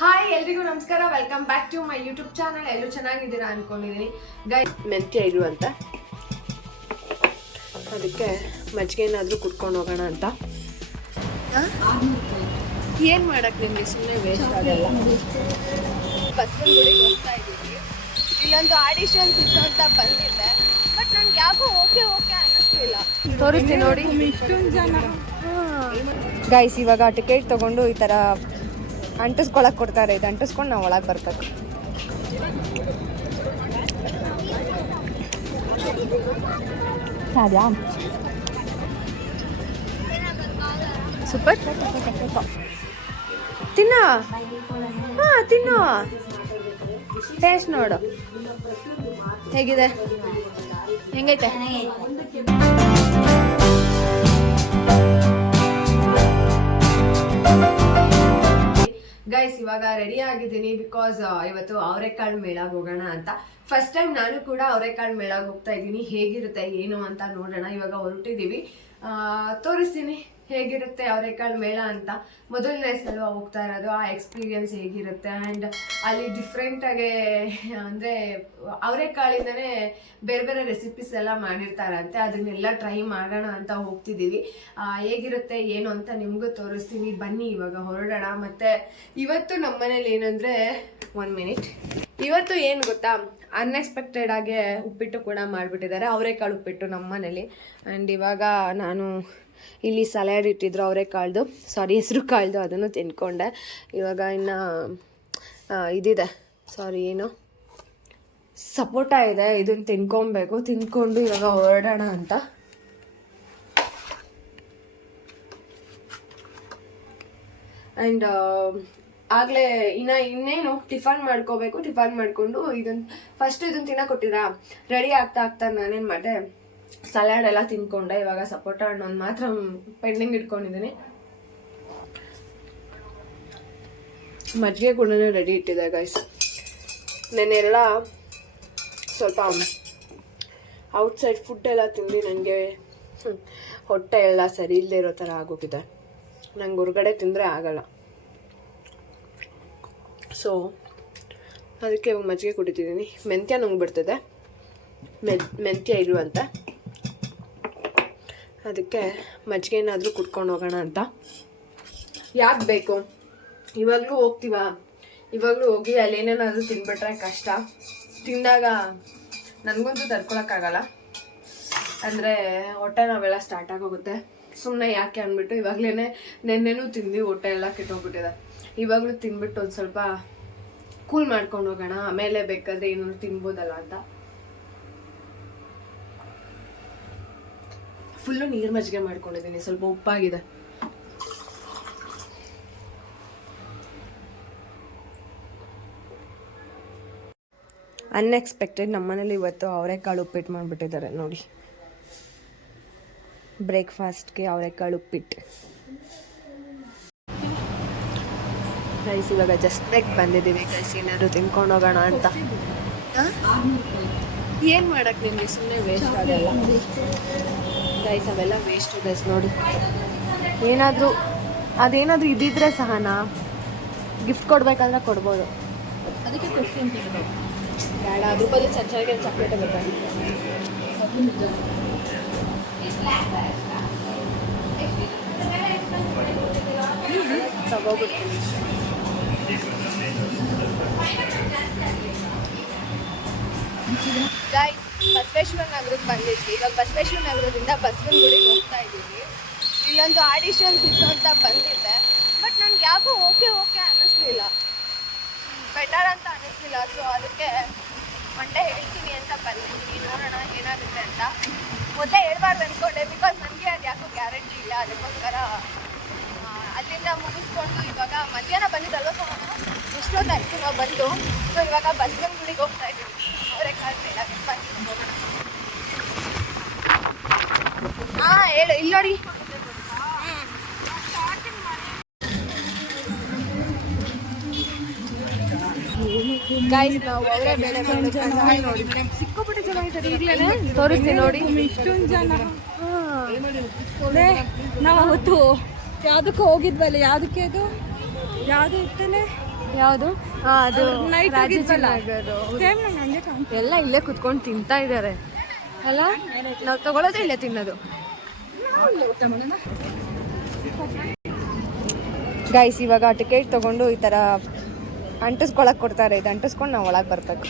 Hi ಎಲ್ರಿಗೂ ನಮಸ್ಕಾರ. Welcome back to my YouTube channel ಎಲ್ಲೂ ಚೆನ್ನಾಗಿದ್ದೀರಾ ಅನ್ಕೊಂಡಿದ್ದೀನಿ ಗೈ ಮೆಂತ್ಯ ಇದು ಅಂತ. ಅದಕ್ಕೆ ಮಜ್ಜಿಗೆ ಏನಾದರೂ ಕುಟ್ಕೊಂಡು ಹೋಗೋಣ ಅಂತ. ಏನು ಮಾಡಕ್ಕೆ ನಿಮಗೆ ಸುಮ್ಮನೆ ವೇಸ್ಟ್ ಆಗಲ್ಲ? ಬಸ್ಸಲ್ಲಿ ಹೋಗ್ತಾ ಇದ್ದೀನಿ ಇಲ್ಲೊಂದು ಆಡಿಷನ್ ಇತ್ತು ಅಂತ ಬಂದಿದ್ದೆ ಬಟ್ ನನ್ಗೆ ಯಾಕೋ ಓಕೆ ಓಕೆ ಅನ್ನಿಸ್ಲಿಲ್ಲ. ತೋರಿಸ್ತೀನಿ ನೋಡಿ. ಜನ. ಗೈಸ್ ಇವಾಗ ಟಿಕೆಟ್ ತಗೊಂಡು ಈ ಥರ ಅಂಟಿಸ್ಕೊಳಕ್ ಕೊಡ್ತಾರೆ ಇದು ಅಂಟಿಸ್ಕೊಂಡು ನಾವು ಒಳಗೆ ಬರ್ಬೇಕು ಅದ್ಯಾ ಸೂಪರ್. ತಿನ್ನೋ. ಹಾ ತಿನ್ನು. ಟೇಸ್ಟ್ ನೋಡು. ಹೇಗಿದೆ? ಹೆಂಗೈತೆ? ಗೈಸ್ ಇವಾಗ ರೆಡಿ ಆಗಿದ್ದೀನಿ ಬಿಕಾಸ್ ಇವತ್ತು ಅವರೆಕಾಳು ಮೇಳಾಗ ಹೋಗೋಣ ಅಂತ. ಫಸ್ಟ್ ಟೈಮ್ ನಾನು ಕೂಡ ಅವರೆಕಾಳು ಮೇಳಾಗ ಹೋಗ್ತಾ ಇದ್ದೀನಿ. ಹೇಗಿರುತ್ತೆ, ಏನು ಅಂತ ನೋಡೋಣ. ಇವಾಗ ಹೊರಟಿದ್ದೀವಿ. ತೋರಿಸ್ತೀನಿ. ಹೇಗಿರುತ್ತೆ ಅವರೆಕಾಳು ಮೇಳ ಅಂತ ಮೊದಲನೇ ಸಲ ಹೋಗ್ತಾ ಇರೋದು, ಆ ಎಕ್ಸ್ಪೀರಿಯನ್ಸ್ ಹೇಗಿರುತ್ತೆ ಆ್ಯಂಡ್ ಅಲ್ಲಿ ಡಿಫ್ರೆಂಟಾಗಿ ಅಂದರೆ ಅವರೇಕಾಳಿಂದನೇ ಬೇರೆ ಬೇರೆ ರೆಸಿಪೀಸ್ ಎಲ್ಲ ಮಾಡಿರ್ತಾರಂತೆ, ಅದನ್ನೆಲ್ಲ ಟ್ರೈ ಮಾಡೋಣ ಅಂತ ಹೋಗ್ತಿದ್ದೀವಿ ಹೇಗಿರುತ್ತೆ, ಏನು ಅಂತ ನಿಮಗೂ ತೋರಿಸ್ತೀನಿ. ಬನ್ನಿ, ಇವಾಗ ಹೊರಡೋಣ. ಮತ್ತು ಇವತ್ತು ನಮ್ಮ ಮನೇಲಿ ಏನಂದರೆ ಒನ್ ಮಿನಿಟ್ ಇವತ್ತು ಏನು ಗೊತ್ತಾ? ಅನ್ಎಕ್ಸ್ಪೆಕ್ಟೆಡ್ ಆಗಿ ಉಪ್ಪಿಟ್ಟು ಕೂಡ ಮಾಡಿಬಿಟ್ಟಿದ್ದಾರೆ. ಅವರೆಕಾಳು ಉಪ್ಪಿಟ್ಟು ನಮ್ಮ ಮನೇಲಿ ಆ್ಯಂಡ್ ಇವಾಗ ನಾನು ಇಲ್ಲಿ ಸಲಾಡ್ ಇಟ್ಟಿದ್ರು, ಅವರೇ ಕಾಳ್ದು ಸಾರಿ ಹೆಸರು ಕಾಳ್ದು ಅದನ್ನು ತಿನ್ಕೊಂಡೆ. ಇವಾಗ ಇನ್ನು ಇದಿದೆ. ಸಾರಿ ಏನು? ಸಪೋಟ ಇದೆ ಇದನ್ನು ತಿನ್ಕೊಬೇಕು. ತಿನ್ಕೊಂಡು ಇವಾಗ ಹೊರಡೋಣ ಅಂತ. ಆ್ಯಂಡ್ ಆಗಲೇ ಇನ್ನು ಇನ್ನೇನು? ಟಿಫನ್ ಮಾಡ್ಕೋಬೇಕು, ಟಿಫನ್ ಮಾಡಿಕೊಂಡು ಇದನ್ನು ಫಸ್ಟ್ ಇದನ್ನು ತಿನ್ನೋ ಕೊಟ್ಟಿರಾ ರೆಡಿ ಆಗ್ತಾ ಆಗ್ತಾ ನಾನೇನು ಮಾಡಿದೆ? ಸಲಾಡ್ ಎಲ್ಲ ತಿನ್ಕೊಂಡೆ, ಇವಾಗ ಸಪೋಟ ಹಣ್ಣೊಂದು ಮಾತ್ರ ಪೆಂಡಿಂಗ್ ಇಟ್ಕೊಂಡಿದ್ದೀನಿ ಮಜ್ಜಿಗೆ ಕೂಡ ರೆಡಿ ಇಟ್ಟಿದೆ ಗೈಸ್ ನೆನ್ನೆಲ್ಲ ಸ್ವಲ್ಪ ಔಟ್ಸೈಡ್ ಫುಡ್ ಎಲ್ಲ ತಿಂದು ನನಗೆ ಹೊಟ್ಟೆ ಎಲ್ಲ ಸರಿ ಇಲ್ಲದೆ ಇರೋ ಥರ ಆಗೋಗಿದೆ. ನಂಗೆ ಹೊರಗಡೆ ತಿಂದರೆ ಆಗಲ್ಲ. ಸೊ ಅದಕ್ಕೆ ಮಜ್ಜಿಗೆ ಕುಡಿತಿದ್ದೀನಿ. ಮೆಂತ್ಯ ನಂಗೆ ಬಿಡ್ತದೆ ಮೆನ್ ಮೆಂತ್ಯ ಇರುವಂತ ಅದಕ್ಕೆ ಮಜ್ಜಿಗೆ ಏನಾದರೂ ಕುಟ್ಕೊಂಡು ಹೋಗೋಣ ಅಂತ. ಯಾಕೆ ಬೇಕು? ಇವಾಗಲೂ ಹೋಗ್ತೀವ? ಇವಾಗಲೂ ಹೋಗಿ ಅಲ್ಲಿ ಏನೇನಾದರೂ ತಿನ್ಬಿಟ್ರೆ ಕಷ್ಟ. ತಿಂದಾಗ ನನಗಂತೂ ತರ್ಕೊಳಕ್ಕಾಗಲ್ಲ. ಅಂದರೆ ಹೊಟ್ಟೆ ನಾವೆಲ್ಲ ಸ್ಟಾರ್ಟ್ ಆಗೋಗುತ್ತೆ. ಸುಮ್ಮನೆ ಯಾಕೆ ಅಂದ್ಬಿಟ್ಟು ಇವಾಗಲೇ ನೆನ್ನೆನೂ ತಿಂದು ಹೊಟ್ಟೆ ಎಲ್ಲ ಕೆಟ್ಟೋಗ್ಬಿಟ್ಟಿದೆ. ಇವಾಗಲೂ ತಿಂದ್ಬಿಟ್ಟು ಒಂದು ಸ್ವಲ್ಪ ಕೂಲ್ ಮಾಡ್ಕೊಂಡು ಹೋಗೋಣ. ಆಮೇಲೆ ಬೇಕಾದರೆ ಏನಾದ್ರು ತಿನ್ಬೋದಲ್ಲ ಅಂತ. ಫುಲ್ಲು ನೀರು ಮಜ್ಜಿಗೆ ಮಾಡ್ಕೊಂಡಿದ್ದೀನಿ ಸ್ವಲ್ಪ ಉಪ್ಪಾಗಿದೆ. ಅನ್ಎಕ್ಸ್ಪೆಕ್ಟೆಡ್ ನಮ್ಮನೇಲಿ ಇವತ್ತು ಅವರೆಕಾಳು ಉಪ್ಪಿಟ್ಟು ಮಾಡಿಬಿಟ್ಟಿದ್ದಾರೆ, ನೋಡಿ. ಬ್ರೇಕ್ಫಾಸ್ಟ್ಗೆ ಅವರೆಕಾಳು ಉಪ್ಪಿಟ್ಟು. ರೈಸ್ ಇವಾಗ ಜಸ್ಟ್ ಬ್ರೇಕ್ ಬಂದಿದ್ದೀವಿ. ರೈಸ್ ಏನಾದ್ರು ತಿನ್ಕೊಂಡು ಹೋಗೋಣ ಅಂತ. ಏನು ಮಾಡೋಕ್ಕೆ ನಿಮಗೆ ಸುಮ್ಮನೆ ವೇಸ್ಟ್ ಆಗಲ್ಲ? ಗೈಸ್ ಅವೆಲ್ಲ ವೇಸ್ಟ್ ಗೈಸ್ ನೋಡಿ. ಏನಾದರೂ ಅದೇನಾದರೂ ಇದ್ದಿದ್ರೆ ಸಹನ? ಗಿಫ್ಟ್ ಕೊಡಬೇಕಂದ್ರೆ ಕೊಡ್ಬೋದು. ಅದಕ್ಕೆ ಕ್ವಶನ್ ಬೇಡ ಅದ್ರ ಬದಲು ಸಚ್ಚಾಗಿ ಚಾಕ್ಲೇಟ್ ಬೇಕಾಗಿತ್ತು ತಗೋಬಿಡ್ತೀನಿ ಗಾಯ್ಸ್ ಬಸವೇಶ್ವರ ನಗರಕ್ಕೆ ಬಂದಿದ್ವಿ. ಇವಾಗ ಬಸವೇಶ್ವರ ನಗರದಿಂದ ಬಸವನಗುಡಿಗೆ ಹೋಗ್ತಾ ಇದ್ದೀವಿ. ಇಲ್ಲೊಂದು ಆಡಿಷನ್ಸ್ ಇತ್ತು ಅಂತ ಬಂದಿದ್ದೆ. ಬಟ್ ನನ್ಗೆ ಯಾಕೋ ಓಕೆ ಓಕೆ ಅನ್ನಿಸ್ಲಿಲ್ಲ. ಬೆಟರ್ ಅಂತ ಅನ್ನಿಸ್ಲಿಲ್ಲ. ಸೊ ಅದಕ್ಕೆ ಮಂಡೆ ಹೇಳ್ತೀನಿ ಅಂತ ಬಂದಿದ್ದೀನಿ. ನೋಡೋಣ ಏನಾಗುತ್ತೆ ಅಂತ. ಮೊದಲೇ ಹೇಳ್ಬಾರ್ದು ಅನ್ಕೊಂಡೆ. ಬಿಕಾಸ್ ನನಗೆ ಅದು ಯಾಕೋ ಗ್ಯಾರಂಟಿ ಇಲ್ಲ. ಅದಕ್ಕೋಸ್ಕರ ಅಲ್ಲಿಂದ ಮುಗಿಸ್ಕೊಂಡು ಇವಾಗ ಮಧ್ಯಾಹ್ನ ಬಂದಿದ್ದಲ್ವ? ಸೊ ಎಷ್ಟೊತ್ತಾಯ್ತು ನಾವು ಬಂದು ಸೊ ಇವಾಗ ಬಸವನಗುಡಿಗೆ ಹೋಗ್ತಾ ಇದ್ದೀವಿ. ಅವರೇ ಕಾಲ್ ಬೇಡ ಬನ್ನಿ ಹೋಗೋಣ ಹಾಂ ಹೇಳು ಇಲ್ಲಿ ನೋಡಿ. ಗೈಸ್ ನಾವು ಅವರೇ ಬೇಳೆ ನೋಡಿ. ಸಿಕ್ಕಾಪಟ್ಟೆ ಚೆನ್ನಾಗಿದ್ದಾರೆ ಈಗಲೇ ತೋರಿಸ್ತೀನಿ ನೋಡಿ. ಇಷ್ಟೊಂದು ಜನ. ನಾವು ಅವತ್ತು ಯಾವುದಕ್ಕೂ ಹೋಗಿದ್ವಲ್ಲ ಯಾವ್ದಕ್ಕೆ ಅದು ಯಾವುದು ಇರ್ತಾನೆ ಯಾವುದು? ಅದು ನೈಟ್ ಎಲ್ಲ ಇಲ್ಲೇ ಕುತ್ಕೊಂಡು ತಿಂತಾ ಇದ್ದಾರೆ. ಅಲ್ಲ? ನಾವು ತಗೊಳೋದು ಇಲ್ಲೇ ತಿನ್ನೋದು. ಗೈಸ್ ಇವಾಗ ಟಿಕೆಟ್ ತಗೊಂಡು ಈ ಥರ ಅಂಟಿಸ್ಕೊಳಕ್ ಕೊಡ್ತಾರೆ ಇದು ಅಂಟಿಸ್ಕೊಂಡು ನಾವು ಒಳಗೆ ಬರ್ಬೇಕು.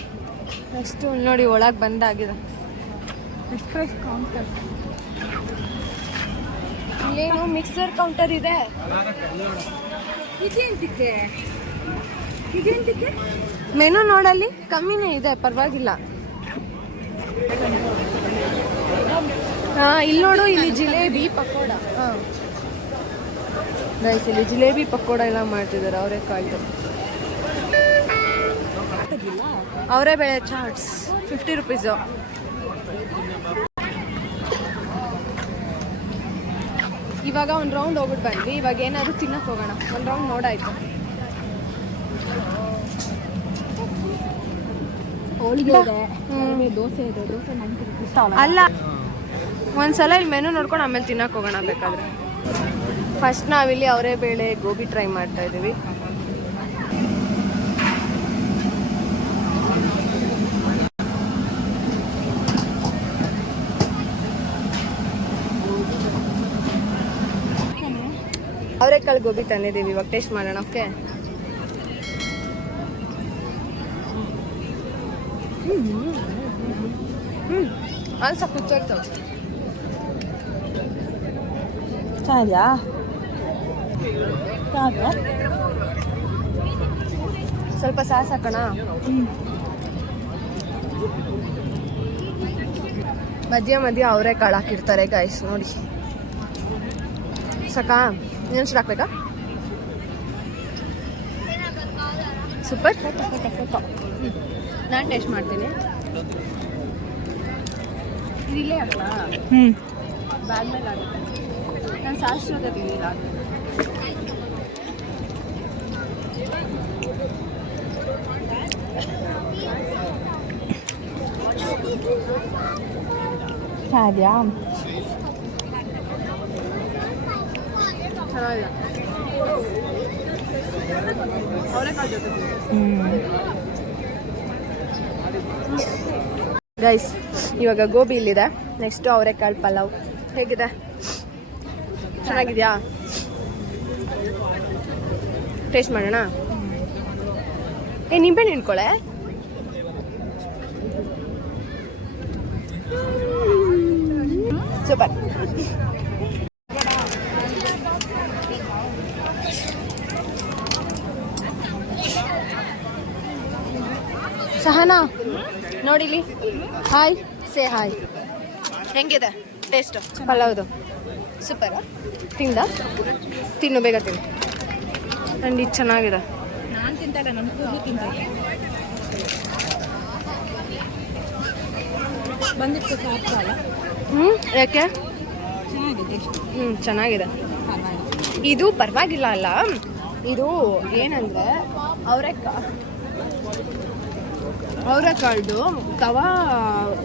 ನೆಕ್ಸ್ಟು ನೋಡಿ ಒಳಗೆ ಬಂದಾಗಿದೆ. ಎಕ್ಸ್ಪ್ರೆಸ್ ಕೌಂಟರ್ ಇಲ್ಲೇನು ಮಿಕ್ಸರ್ ಕೌಂಟರ್ ಇದೆ. ಇದೇಂತಿಕ್ಕೆ ಇದೇಂತಿಕ್ಕೆ ಮೆನು ನೋಡಲ್ಲಿ ಕಮ್ಮಿನೇ ಇದೆ ಪರವಾಗಿಲ್ಲ. ಹಾ ಇಲ್ಲಿ ನೋಡು ಇಲ್ಲಿ ಜಿಲೇಬಿ ಪಕೋಡ. ಹಾ. ನೈಸ್ ಇಲ್ಲಿ ಜಿಲೇಬಿ ಪಕೋಡ ಎಲ್ಲ ಮಾಡ್ತಿದ್ದಾರೆ ಅವರೇ ಕಾಯ್ದು ಅವರೇ ಬೆಳೆ ಚಾಟ್ಸ್ ಫಿಫ್ಟಿ ರುಪೀಸು ಇವಾಗ ಒಂದು ರೌಂಡ್ ಹೋಗ್ಬಿಟ್ಟು ಬಂದ್ವಿ ಇವಾಗ ಏನಾದರೂ ತಿನ್ನಕ್ ಹೋಗೋಣ. ಒಂದು ರೌಂಡ್ ನೋಡಾಯ್ತು. ಹೋಳಿಗೆ ಇದೆ. ದೋಸೆ ಇದೆ ದೋಸೆ ಅಲ್ಲ ಒಂದ್ಸಲ ಇಲ್ಲಿ ಮೆನು ನೋಡ್ಕೊಂಡು ಆಮೇಲೆ ತಿನ್ನಕ್ಕೆ ಹೋಗೋಣ ಬೇಕಾದ್ರೆ. ಫಸ್ಟ್ ನಾವಿಲ್ಲಿ ಅವರೇ ಬೇಳೆ, ಗೋಬಿ ಟ್ರೈ ಮಾಡ್ತಾ ಇದೀವಿ ಅವರೆಕಾಳು ಗೋಬಿ ತಂದಿದ್ದೀವಿ, ಇವಾಗ ಟೇಸ್ಟ್ ಮಾಡೋಣ ಓಕೆ ಹ್ಞೂ ಸಹ ಕೂತ್ಕೊಳ್ತಾವೆ ಚೆನ್ನಾಗಿದೆಯಾ ಸ್ವಲ್ಪ ಸಾಸ್ ಹಾಕೋಣ. ಮಧ್ಯ ಮಧ್ಯ ಅವರೇ ಕಾಳು ಹಾಕಿರ್ತಾರೆ ಗಾಯ್ಸ್ ನೋಡಿ. ಸಾಕಾ ಇನ್ನೊಂದು ಹಾಕ್ಬೇಕಾ? ಸೂಪರ್ ನಾನು ಟೇಸ್ಟ್ ಮಾಡ್ತೀನಿ. ಇದಿಲ್ಲೇ ಹಾಕಲಾ ಹ್ಞೂ ಬಾದ್ಮೇಲೆ ಆಗುತ್ತೆ. ನಾನು. ಜೊತೆ ತಿಂದಿಲ್ಲ ಜೊತೆ ಗೈಸ್ ಇವಾಗ ಗೋಬಿ ಇಲ್ಲಿದೆ. ನೆಕ್ಸ್ಟು ಅವರೆಕಾಳು ಪಲಾವ್. ಹೇಗಿದೆ? ಚೆನ್ನಾಗಿದ್ಯಾ? ಟೇಸ್ಟ್ ಮಾಡೋಣ? ಏ ನಿಂಬೆಹಣ್ಣು ಹಿಂಡ್ಕೊಳೆ ಸೂಪರ್. ಸಹನಾ ನೋಡಿಲಿ ಹಾಯ್ ಸೇ ಹಾಯ್ ಹೆಂಗಿದೆ? ಟೇಸ್ಟು ಪಲಾವ್ದು ಸೂಪರಾ ತಿಂದ? ತಿನ್ನು ಬೇಗ ತಿನ್ನು. ಅಂಡ್ ಇದು ಚೆನ್ನಾಗಿದೆ. ನಾನು ಕೂದಲು ತಿಂತಾರೆ ಬಂದಿತ್ತು ಸಾಕಲ್ಲ ಹ್ಞೂ ಯಾಕೆ? ಚೆನ್ನಾಗಿದೆ ಹ್ಞೂ ಚೆನ್ನಾಗಿದೆ. ಇದು ಪರವಾಗಿಲ್ಲ ಅಲ್ಲ. ಇದು ಏನಂದ್ರೆ ಅವರೆಕ್ಕ ಅವರೆಕಾಳ್ದು ತವಾ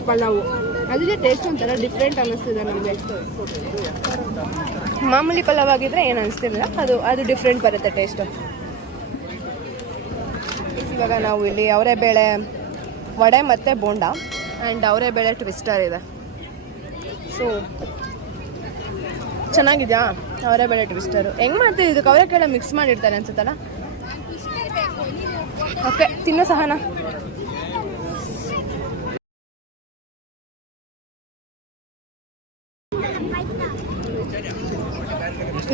ಪಲಾವು. ಅದಕ್ಕೆ ಟೇಸ್ಟ್ ಒಂಥರ ಡಿಫ್ರೆಂಟ್ ಅನ್ನಿಸ್ತಿದೆ ನಮಗೆ. ಮಾಮೂಲಿ ಪಲಾವ್ ಆಗಿದ್ರೆ ಏನು ಅನಿಸ್ತಿಲ್ಲ ಅದು ಅದು ಡಿಫ್ರೆಂಟ್ ಬರುತ್ತೆ ಟೇಸ್ಟು ಇವಾಗ ನಾವು ಇಲ್ಲಿ ಅವರೇ ಬೇಳೆ ವಡೆ ಮತ್ತು ಬೋಂಡ. ಆ್ಯಂಡ್ ಅವರೇ ಬೇಳೆ ಟ್ವಿಸ್ಟರ್ ಇದೆ. ಸೊ ಚೆನ್ನಾಗಿದ್ಯಾ? ಅವರೇ ಬೇಳೆ ಟ್ವಿಸ್ಟರು ಹೆಂಗ್ ಮಾಡ್ತೀವಿ ಇದಕ್ಕೆ ಕೇಳ ಮಿಕ್ಸ್ ಮಾಡಿರ್ತಾರೆ ಅನ್ಸುತ್ತಲ್ಲ? ಓಕೆ ತಿನ್ನೋ ಸಹನ.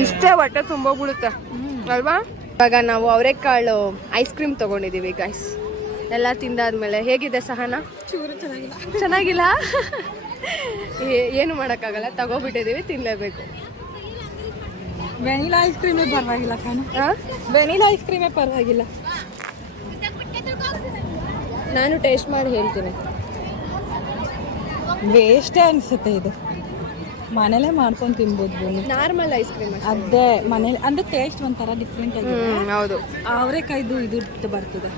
ಇಷ್ಟೇ ಹೊಟ್ಟೆ ತುಂಬೋಗ್ಬಿಡುತ್ತೆ. ಅಲ್ವಾ? ಇವಾಗ ನಾವು ಅವರೆಕಾಳು ಐಸ್ ಕ್ರೀಮ್ ತಗೊಂಡಿದ್ದೀವಿ ಗೈಸ್ ಎಲ್ಲ ತಿಂದಾದ್ಮೇಲೆ. ಹೇಗಿದೆ ಸಹನ? ಚೂರು ಚೆನ್ನಾಗಿಲ್ಲ. ಚೆನ್ನಾಗಿಲ್ಲ? ಏನು ಮಾಡೋಕ್ಕಾಗಲ್ಲ? ತಗೋಬಿಟ್ಟಿದ್ದೀವಿ ತಿನ್ನಲೇಬೇಕು ವೆನಿಲಾ ಐಸ್ ಕ್ರೀಮೇ ಪರವಾಗಿಲ್ಲ ಕಾಣ. ವೆನಿಲಾ ಐಸ್ ಕ್ರೀಮೇ ಪರವಾಗಿಲ್ಲ. ನಾನು ಟೇಸ್ಟ್ ಮಾಡಿ ಹೇಳ್ತೀನಿ. ವೇಸ್ಟೇ ಅನಿಸುತ್ತೆ ಇದು. ಮನೇಲೆ ಮಾಡ್ಕೊಂಡು ತಿನ್ಬೋದು ಬನ್ನಿ. ನಾರ್ಮಲ್ ಐಸ್ ಕ್ರೀಮ್ ಅದೇ ಮನೇಲಿ ಅಂದ್ರೆ ಟೇಸ್ಟ್ ಒಂಥರ ಡಿಫ್ರೆಂಟ್ ಆಗಿ ಹೌದು. ಅವರೆಕಾಯ್ದು ಇದು ಬರ್ತದೆ.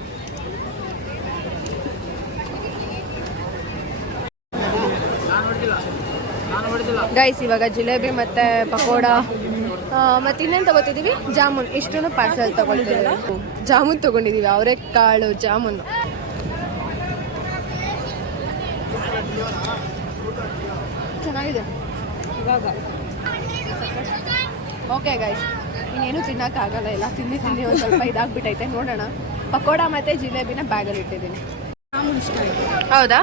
ಗೈಸ್ ಇವಾಗ ಜಿಲೇಬಿ ಮತ್ತೆ ಪಕೋಡ ಮತ್ತೆ ಇನ್ನೇನು ತಗೋತಿದೀವಿ? ಜಾಮೂನ್. ಇಷ್ಟನ್ನು ಪಾರ್ಸಲ್ ತಗೊಂಡಿದ್ದೀವಿ ಜಾಮೂನ್ ತಗೊಂಡಿದೀವಿ ಅವರೆಕಾಳು ಜಾಮೂನ್. ಚೆನ್ನಾಗಿದೆ. ಇವಾಗ. ಓಕೆ ಗೈಸ್ ಇನ್ನೇನು ತಿನ್ನೋಕ್ಕಾಗಲ್ಲ ಇಲ್ಲ ತಿಂದು ತಿಂದು ಒಂದು ಸ್ವಲ್ಪ ಇದಾಗ್ಬಿಟ್ಟೈತೆ ನೋಡೋಣ. ಪಕೋಡ ಮತ್ತು ಜಿಲೇಬಿನ ಬ್ಯಾಗಲ್ಲಿ ಇಟ್ಟಿದ್ದೀನಿ. ಹೌದಾ?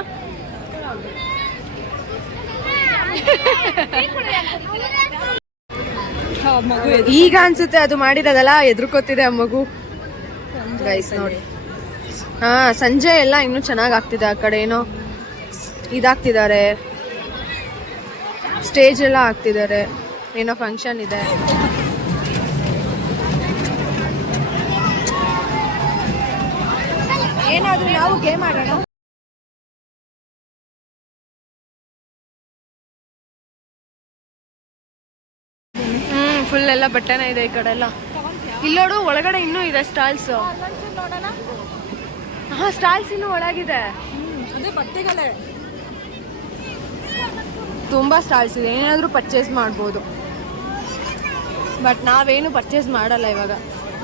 ಈಗ ಅನ್ಸುತ್ತೆ ಅದು ಮಾಡಿರೋದಲ್ಲ ಎದ್ರುಕೋತಿದೆ ಆ ಮಗು. ಗೈಸ್ ನೋಡಿ. ಹಾ ಸಂಜೆ ಎಲ್ಲ ಇನ್ನೂ ಚೆನ್ನಾಗಿ ಆಗ್ತಿದೆ ಆ ಕಡೆ ಏನೋ. ಇದಾಗ್ತಿದ್ದಾರೆ. ಸ್ಟೇಜ್ ಎಲ್ಲ ಹಾಕ್ತಿದ್ದಾರೆ. ಏನೋ ಫಂಕ್ಷನ್ ಇದೆ. ಏನಾದ್ರೂ ನಾವು ಗೇಮ್ ಆಡೋಣ? ಹ್ಮ್ ಫುಲ್ ಎಲ್ಲ ಬಟ್ಟೆನೇ ಇದೆ ಈ ಕಡೆ ಎಲ್ಲ. ಇಲ್ಲೋಡು ಒಳಗಡೆ ಇನ್ನೂ ಇದೆ ಸ್ಟಾಲ್ಸ್ ಹಾ ಸ್ಟಾಲ್ಸ್ ಇನ್ನೂ ಒಳಗಿದೆ. ತುಂಬಾ ಸ್ಟಾಲ್ಸ್ ಇದೆ. ಏನಾದರೂ ಪರ್ಚೇಸ್ ಮಾಡ್ಬೋದು. ಬಟ್ ನಾವೇನು ಪರ್ಚೇಸ್ ಮಾಡಲ್ಲ ಇವಾಗ.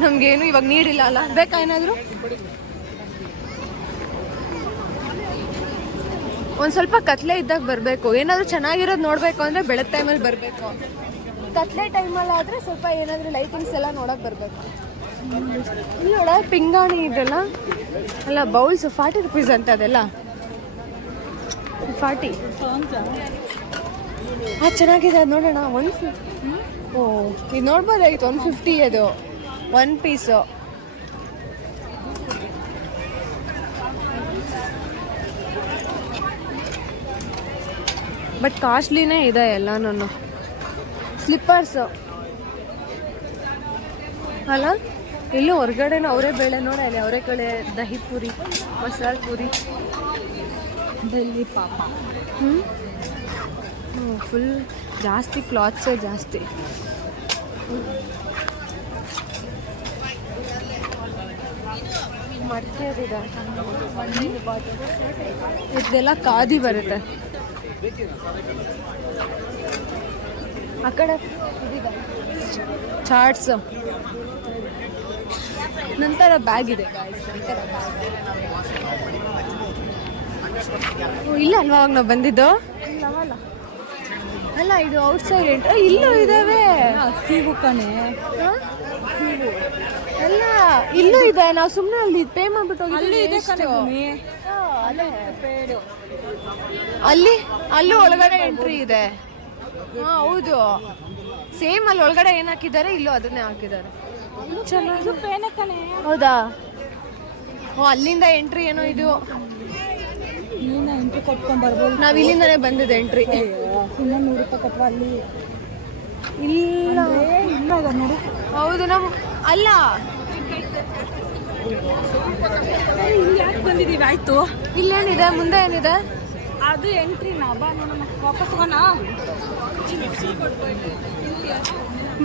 ನಮಗೇನು ಇವಾಗ ನೀಡಿಲ್ಲ ಅಲ್ಲ. ಬೇಕಾ ಏನಾದರೂ? ಒಂದು ಸ್ವಲ್ಪ ಕತ್ಲೆ ಇದ್ದಾಗ ಬರಬೇಕು. ಏನಾದರೂ ಚೆನ್ನಾಗಿರೋದು ನೋಡಬೇಕು ಅಂದರೆ ಬೆಳಗ್ಗೆ ಟೈಮಲ್ಲಿ ಬರಬೇಕು. ಕತ್ಲೆ ಟೈಮಲ್ಲಿ ಆದರೆ ಸ್ವಲ್ಪ ಏನಾದರೂ ಲೈಟಿಂಗ್ಸ್ ಎಲ್ಲ ನೋಡೋಕೆ ಬರಬೇಕು. ಇಲ್ಲಿ ನೋಡ, ಪಿಂಗಾಣಿ ಇದೆಲ್ಲ. ಅಲ್ಲ ಬೌಲ್ಸ್ ಫಾರ್ಟಿ ರುಪೀಸ್ ಅಂತ ಅದೆಲ್ಲ. ಫಾರ್ಟಿ ಅದು ಚೆನ್ನಾಗಿದೆ ನೋಡೋಣ ಒನ್ ಓ, ಇದು ನೋಡ್ಬೋದಾಗಿತ್ತು ಒನ್ ಫಿಫ್ಟಿ ಅದು ಒನ್ ಪೀಸು ಬಟ್ ಕಾಸ್ಟ್ಲಿನೇ ಇದೆ ಎಲ್ಲನೂ ಸ್ಲಿಪ್ಪರ್ಸು ಅಲ್ಲ, ಇಲ್ಲೂ ಹೊರಗಡೆನೂ ಅವರೇ ಬೇಳೆ ನೋಡಿ ಅಲ್ಲಿ, ಅವರೇ ಕಡೆ ದಹಿ ಪೂರಿ, ಮಸಾಲೆ ಪೂರಿ. ಬೆಲ್ಲಿ ಪಾಪ. ಹ್ಞೂ ಫುಲ್ ಜಾಸ್ತಿ ಕ್ಲಾತ್ಸೇ ಜಾಸ್ತಿ. ಇದೆಲ್ಲ ಕಾದಿ ಬರುತ್ತೆ. ಆ ಕಡೆ ಚಾಟ್ಸ್. ನಂತರ ಬ್ಯಾಗ್ ಇದೆ. ಇಲ್ಲ ಅಲ್ವಾ ಅವಾಗ ನಾವು ಬಂದಿದ್ದು? ಅಲ್ಲ ಇದು ಔಟ್ ಸೈಡ್ ಎಂಟ್ರಿ ಇಲ್ಲೂ ಇದಾವೆ. ಹಸಿವು ಕಣೆ. ಅಲ್ಲ ಇಲ್ಲೂ ಇದೆ. ನಾವು ಸುಮ್ಮನೆ ಅಲ್ಲಿ ಪೇ ಮಾಡ್ಬಿಟ್ಟು ಅಲ್ಲಿ ಇದೆ ಅಲ್ಲೇ. ಅಲ್ಲಿ ಒಳಗಡೆ ಎಂಟ್ರಿ ಇದೆ. ಹಾ ಹೌದು. ಸೇಮ್ ಅಲ್ಲಿ ಒಳಗಡೆ ಏನ್ ಹಾಕಿದ್ದಾರೆ ಇಲ್ಲೂ ಅದನ್ನೇ ಹಾಕಿದ್ದಾರೆ. ಚೆನ್ನಾಗಿ ಹೌದಾ? ಓ ಅಲ್ಲಿಂದ ಎಂಟ್ರಿ ಏನೋ ಇದು. ಇಲ್ಲಿಂದ ಎಂಟ್ರಿ ಕೊಟ್ಕೊಂಡ್ ಬರ್ಬೋದು. ನಾವ್ ಇಲ್ಲಿಂದನೇ ಬಂದಿದ್ದು ಎಂಟ್ರಿ. ಇನ್ನ ನೂರು ರೂಪಾಯಿ ಕೊಟ್ಟರು ಅಲ್ಲಿ. ಇಲ್ಲ. ನೋಡಿ ಇಲ್ಲ ಹೌದು ನಾವು ಅಲ್ಲ. ಇಲ್ಲಿ ಯಾಕೆ ಬಂದಿದೀವಿ ಆಯ್ತು ಇಲ್ಲೇನಿದೆ ಮುಂದೆ ಏನಿದೆ? ಅದು ಎಂಟ್ರಿ ನಾ ಬಾ ನೋಡೋಣ. ವಾಪಸ್ ಹೋಗೋಣ?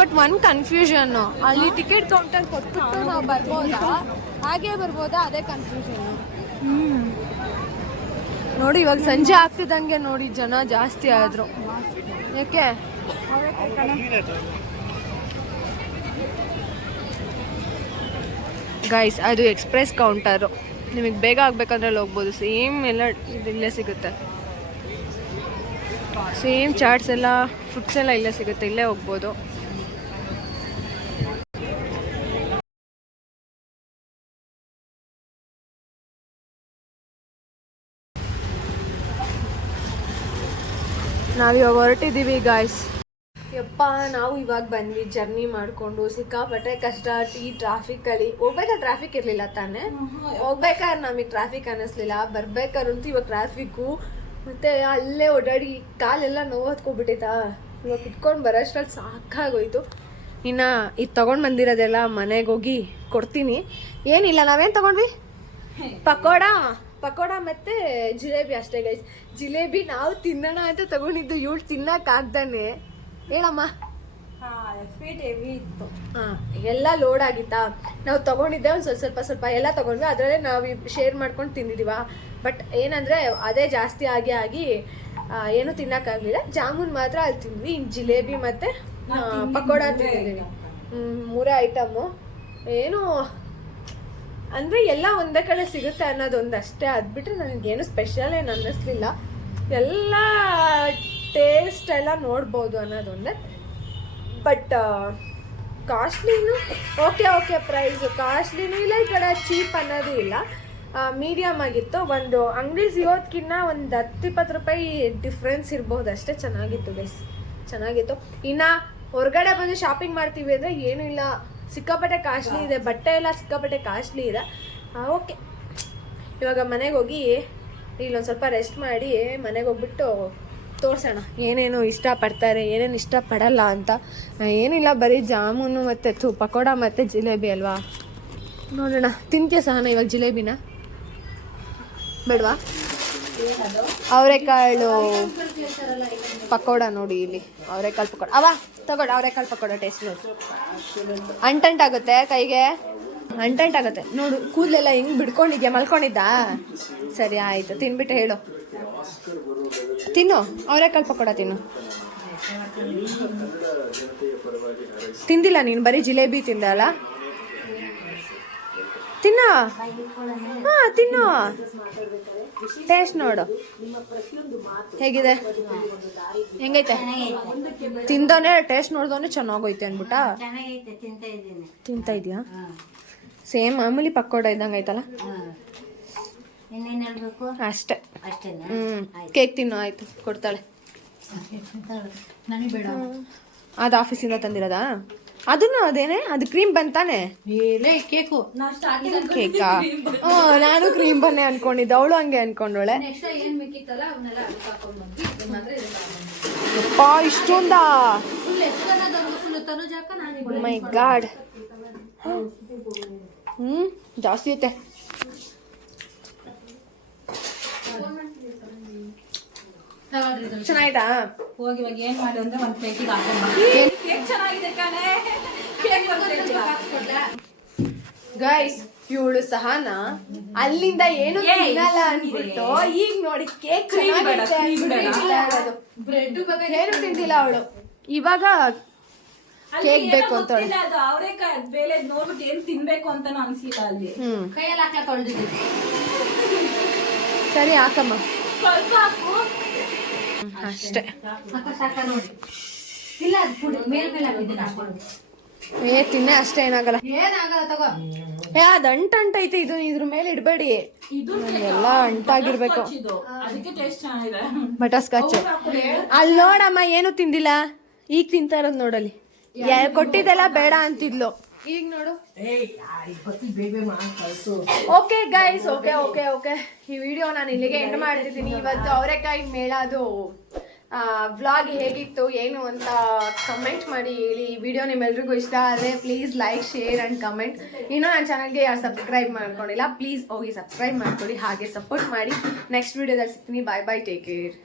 ಬಟ್ ಒನ್ ಕನ್ಫ್ಯೂಷನ್ ಅಲ್ಲಿ ಟಿಕೆಟ್ ಕೌಂಟರ್ ಕೊಟ್ಟು ನಾವು ಬರ್ಬೋದಾ? ಹಾಗೆ ಬರ್ಬೋದಾ? ಅದೇ ಕನ್ಫ್ಯೂಷನ್ ಹ್ಮ್. ನೋಡಿ, ಇವಾಗ ಸಂಜೆ ಆಗ್ತಿದ್ದಂಗೆ ನೋಡಿ ಜನ ಜಾಸ್ತಿ ಆದ್ರು. ಯಾಕೆ? ಗೈಸ್ ಅದು ಎಕ್ಸ್ಪ್ರೆಸ್ ಕೌಂಟರು ನಿಮಗೆ ಬೇಗ ಆಗ್ಬೇಕಂದ್ರೆ ಅಲ್ಲಿ ಹೋಗ್ಬೋದು. ಸೇಮ್ ಎಲ್ಲ ಇಲ್ಲೇ ಸಿಗುತ್ತೆ. ಸೇಮ್ ಚಾಟ್ಸ್ ಎಲ್ಲ ಫುಡ್ಸ್ ಎಲ್ಲ ಇಲ್ಲೇ ಸಿಗುತ್ತೆ. ಇಲ್ಲೇ ಹೋಗ್ಬೋದು. ನಾವಿವಾಗ ಹೊರಟಿದ್ದೀವಿ ಗಾಯ್ಸ್ ಯಪ್ಪ ನಾವು ಇವಾಗ ಬಂದ್ವಿ ಜರ್ನಿ ಮಾಡಿಕೊಂಡು ಸಿಕ್ಕಾಪಟ್ಟೆ ಕಷ್ಟ ಟೀ ಟ್ರಾಫಿಕಲ್ಲಿ ಹೋಗ್ಬೇಕಾದ್ರೆ ಟ್ರಾಫಿಕ್ ಇರಲಿಲ್ಲ ತಾನೇ? ಹೋಗ್ಬೇಕಾದ್ರೆ ನಮಗೆ ಟ್ರಾಫಿಕ್ ಅನ್ನಿಸ್ಲಿಲ್ಲ. ಬರ್ಬೇಕಾದ್ರಂತೂ ಇವಾಗ ಟ್ರಾಫಿಕ್ಕು ಮತ್ತೆ ಅಲ್ಲೇ ಓಡಾಡಿ ಕಾಲೆಲ್ಲ ನೋವು ಹತ್ಕೊಬಿಟ್ಟೈತಾ? ಇವಾಗ ಇಟ್ಕೊಂಡು ಬರೋಷ್ಟ್ರಲ್ಲಿ ಸಾಕಾಗೋಯ್ತು. ಇನ್ನು ಇದು ತೊಗೊಂಡು ಬಂದಿರೋದೆಲ್ಲ ಮನೆಗೆ ಹೋಗಿ ಕೊಡ್ತೀನಿ. ಏನಿಲ್ಲ ನಾವೇನು ತೊಗೊಂಡ್ವಿ? ಪಕೋಡ. ಪಕೋಡ ಮತ್ತೆ ಜಿಲೇಬಿ ಅಷ್ಟೇ ಗೈಸ್ ಜಿಲೇಬಿ ನಾವು ತಿನ್ನೋಣ ಅಂತ ತಗೊಂಡಿದ್ದು ಇವಳು ತಿನ್ನೋಕ್ಕಾಗ್ದಾನೆ ಹೇಳಮ್ಮ. ಸ್ವೀಟ್ ಹೆವಿ ಇತ್ತು. ಹಾಂ ಎಲ್ಲ ಲೋಡ್ ಆಗಿತ್ತಾ? ನಾವು ತಗೊಂಡಿದ್ದೆ ಒಂದು ಸ್ವಲ್ಪ ಸ್ವಲ್ಪ ಸ್ವಲ್ಪ ಎಲ್ಲ ತಗೊಂಡ್ವಿ. ಅದರಲ್ಲೇ ನಾವು ಶೇರ್ ಮಾಡ್ಕೊಂಡು ತಿಂದಿದ್ದೀವ ಬಟ್ ಏನಂದ್ರೆ ಅದೇ ಜಾಸ್ತಿ ಆಗಿ ಆಗಿ ಏನು ತಿನ್ನಕ್ಕಾಗಲಿಲ್ಲ ಜಾಮೂನ್ ಮಾತ್ರ ಅಲ್ಲಿ ತಿಂದ್ವಿ. ಇನ್ನು ಜಿಲೇಬಿ ಮತ್ತೆ ಪಕೋಡ ತಿಂದಿದ್ದೀನಿ ಹ್ಮ್, ಮೂರೇ ಐಟಮು ಏನು ಅಂದರೆ ಎಲ್ಲ ಒಂದೇ ಕಡೆ ಸಿಗುತ್ತೆ ಅನ್ನೋದೊಂದು ಅಷ್ಟೇ ಅದು ಬಿಟ್ಟರೆ ನನಗೇನು ಸ್ಪೆಷಲ್ ಏನು ಅನ್ನಿಸ್ಲಿಲ್ಲ. ಎಲ್ಲ ಟೇಸ್ಟ್ ಎಲ್ಲ ನೋಡ್ಬೋದು ಅನ್ನೋದೊಂದೇ ಬಟ್ ಕಾಸ್ಟ್ಲಿನೂ ಓಕೆ ಓಕೆ ಪ್ರೈಸು ಕಾಸ್ಟ್ಲಿನೂ ಇಲ್ಲ, ಈ ಕಡೆ ಚೀಪ್ ಅನ್ನೋದು ಇಲ್ಲ. ಮೀಡಿಯಮ್ ಆಗಿತ್ತು. ಒಂದು ಅಂಗಡಿ ಸಿಗೋದ್ಕಿನ್ನ ಒಂದು ಹತ್ತು ಇಪ್ಪತ್ತು ರೂಪಾಯಿ ಡಿಫ್ರೆನ್ಸ್ ಇರ್ಬೋದು. ಅಷ್ಟೇ ಚೆನ್ನಾಗಿತ್ತು ಗೈಸ್ ಚೆನ್ನಾಗಿತ್ತು. ಇನ್ನು ಹೊರಗಡೆ ಬಂದು ಶಾಪಿಂಗ್ ಮಾಡ್ತೀವಿ ಅಂದರೆ ಏನೂ ಇಲ್ಲ. ಸಿಕ್ಕಾಪಟ್ಟೆ ಕಾಸ್ಟ್ಲಿ ಇದೆ, ಬಟ್ಟೆ ಎಲ್ಲ ಸಿಕ್ಕಾಪಟ್ಟೆ ಕಾಸ್ಟ್ಲಿ ಇದೆ. ಓಕೆ. ಇವಾಗ ಮನೆಗೆ ಹೋಗಿ ಇಲ್ಲೊಂದು ಸ್ವಲ್ಪ ರೆಸ್ಟ್ ಮಾಡಿ ಮನೆಗೆ ಹೋಗ್ಬಿಟ್ಟು ತೋರಿಸೋಣ. ಏನೇನು ಇಷ್ಟಪಡ್ತಾರೆ, ಏನೇನು ಇಷ್ಟಪಡಲ್ಲ ಅಂತ. ಏನಿಲ್ಲ, ಬರೀ ಜಾಮೂನು ಮತ್ತು ತು, ಪಕೋಡ ಮತ್ತು ಜಿಲೇಬಿ ಅಲ್ವಾ? ನೋಡೋಣ. ತಿಂತೀಯ ಸಹನ ಇವಾಗ ಜಿಲೇಬಿನ? ಬೇಡವಾ? ಅವರೆಕಾಳು, ಪಕೋಡ ನೋಡಿ ಇಲ್ಲಿ. ಅವರೆಕಾಳು ಪಕೋಡ. ಅವ ತಗೊಳ್ಳಿ ಅವರೆಕಾಳು ಪಕೋಡ ಟೇಸ್ಟ್ ನೋಡಿ. ಅಂಟಂಟಾಗುತ್ತೆ ಕೈಗೆ? ಅಂಟಂಟಾಗುತ್ತೆ ನೋಡು, ಕೂದಲೆಲ್ಲ ಹೆಂಗೆ ಬಿಡ್ಕೊಂಡಿದ್ಯಾ ಮಲ್ಕೊಂಡಿದ್ದಾ ಸರಿ, ಆಯಿತು, ತಿನ್ಬಿಟ್ಟು ಹೇಳು. ತಿನ್ನು ಅವರೆಕಾಳು ಪಕೋಡ ತಿನ್ನು. ತಿಂದಿಲ್ಲ ನೀನು, ಬರೀ ಜಿಲೇಬಿ ತಿಂದ ಅಲ್ಲ? ತಿನ್ನ? ಹಾ ತಿನ್ನು. ಟೇಸ್ಟ್ ನೋಡು. ಹೇಗಿದೆ? ಹೆಂಗೈತೆ? ತಿಂದೋನೆ ಟೇಸ್ಟ್ ನೋಡ್ದೋನೆ ಚೆನ್ನಾಗೈತೆ ಅನ್ಬಿಟ್ಟ ತಿಂತ ಇದೆಯಾ ಸೇಮ್ ಮಾಮೂಲಿ ಪಕ್ಕೋಡ ಇದ್ದಂಗೆ ಆಯ್ತಲ್ಲ? ಅಷ್ಟೇ. ಹ್ಮ್. ಕೇಕ್ ತಿನ್ನು ಆಯ್ತು. ಕೊಡ್ತಾಳೆ. ಅದು ಆಫೀಸಿಂದ ತಂದಿರೋದಾ? ಅದನ್ನು ಅದೇನೆ? ಅದು ಕ್ರೀಮ್ ಬಂತಾನೆ? ತಾನೆ ಕೇಕು. ಕೇಕಾ ಹ್ಞೂ ನಾನು ಕ್ರೀಮ್ ಬನ್ನೆ ಅನ್ಕೊಂಡಿದ್ದೆ. ಅವಳು ಹಂಗೆ ಅನ್ಕೊಂಡೋಳೆ ಇದಕ್ಕೆ ಯಪ್ಪ ಇಷ್ಟೊಂದಾ? ಮೈ ಗಾಡ್ ಹ್ಮ್ ಜಾಸ್ತಿ ಐತೆ. ಚೆನ್ನಾಯ್ತಾ ಹೋಗಿ ಇವಾಗ ಏನ್ ಮಾಡಿ ಅಂದ್ರೆ ಒಂದ್ ಪ್ಲೇಟಿಗೆ ಹಾಕೊಂಡ್ ಕೇಕ್ ಚೆನ್ನಾಗಿದೆ ಕಣೆ? ಗೈಸ್ ಇವಳು ಸಹನ ಅಲ್ಲಿಂದ ಏನು ತಿನ್ನಲ್ಲ ಅನ್ಬಿಟ್ಟು ಈಗ ನೋಡಿ ಕೇಕ್ ಬ್ರೆಡ್ ಏನು ತಿಂದಿಲ್ಲ ಅವಳು. ಇವಾಗ ಕೇಕ್ ಬೇಕು ಅಂತ ಅದು. ಅವರೇಕಾಯಿ ಬೇಳೆ ನೋಡ್ಬಿಟ್ಟು ಏನ್ ತಿನ್ಬೇಕು ಅಂತ ಅನ್ಸಿಲ್ಲ ಅಲ್ಲಿ. ಕೈಯಲ್ಲಿ ಹಾಕ ತೊಳ್ದಿದ್ದೀನಿ ಸರಿ ಹಾಕಮ್ಮ. ಸ್ವಲ್ಪ ಅಷ್ಟೇ. ಅದು ಏ ತಿನ್ನೆ ಅಷ್ಟೇ ಏನಾಗಲ್ಲ. ಏ ತಗೋ ಅಂಟ ಅಂಟೈತೆ ಇದು ಇದ್ರ ಮೇಲೆ ಇಡಬೇಡಿ. ಇದು ಎಲ್ಲ ಅಂಟಾಗಿರ್ಬೇಕು ಬಟರ್ಸ್ಕಾಚ್ ಅಲ್ಲಿ ನೋಡಮ್ಮ ಏನು ತಿಂದಿಲ್ಲ? ಈಗ ತಿಂತಾ ಇರೋದು ನೋಡಲ್ಲಿ. ಯಾ- ಕೊಟ್ಟಿದ್ದೆಲ್ಲ ಬೇಡ ಅಂತಿದ್ಲು. ಈಗ ನೋಡು. Okay guys okay okay okay ಈ ವಿಡಿಯೋ ನಾನು ಇಲ್ಲಿಗೆ ಎಂಡ್ ಮಾಡ್ತಿದ್ದೀನಿ. ಇವತ್ತು ಅವರೆಕಾಯಿ ಮೇಳದು ವ್ಲಾಗ್ ಹೇಗಿತ್ತು ಏನು ಅಂತ ಕಮೆಂಟ್ ಮಾಡಿ ಹೇಳಿ. ಈ ವಿಡಿಯೋ ನಿಮ್ಮೆಲ್ರಿಗೂ ಇಷ್ಟ ಆದರೆ please like share and comment ಇನ್ನೂ ನನ್ನ ಚಾನಲ್ಗೆ ಯಾರು ಸಬ್ಸ್ಕ್ರೈಬ್ ಮಾಡ್ಕೊಂಡಿಲ್ಲ ಪ್ಲೀಸ್ ಹೋಗಿ ಸಬ್ಸ್ಕ್ರೈಬ್ ಮಾಡ್ಕೊಳ್ಳಿ. ಹಾಗೆ ಸಪೋರ್ಟ್ ಮಾಡಿ. ನೆಕ್ಸ್ಟ್ ವಿಡಿಯೋದಲ್ಲಿ ಸಿಗ್ತೀನಿ. ಬಾಯ್ ಬಾಯ್ ಟೇಕ್ ಕೇರ್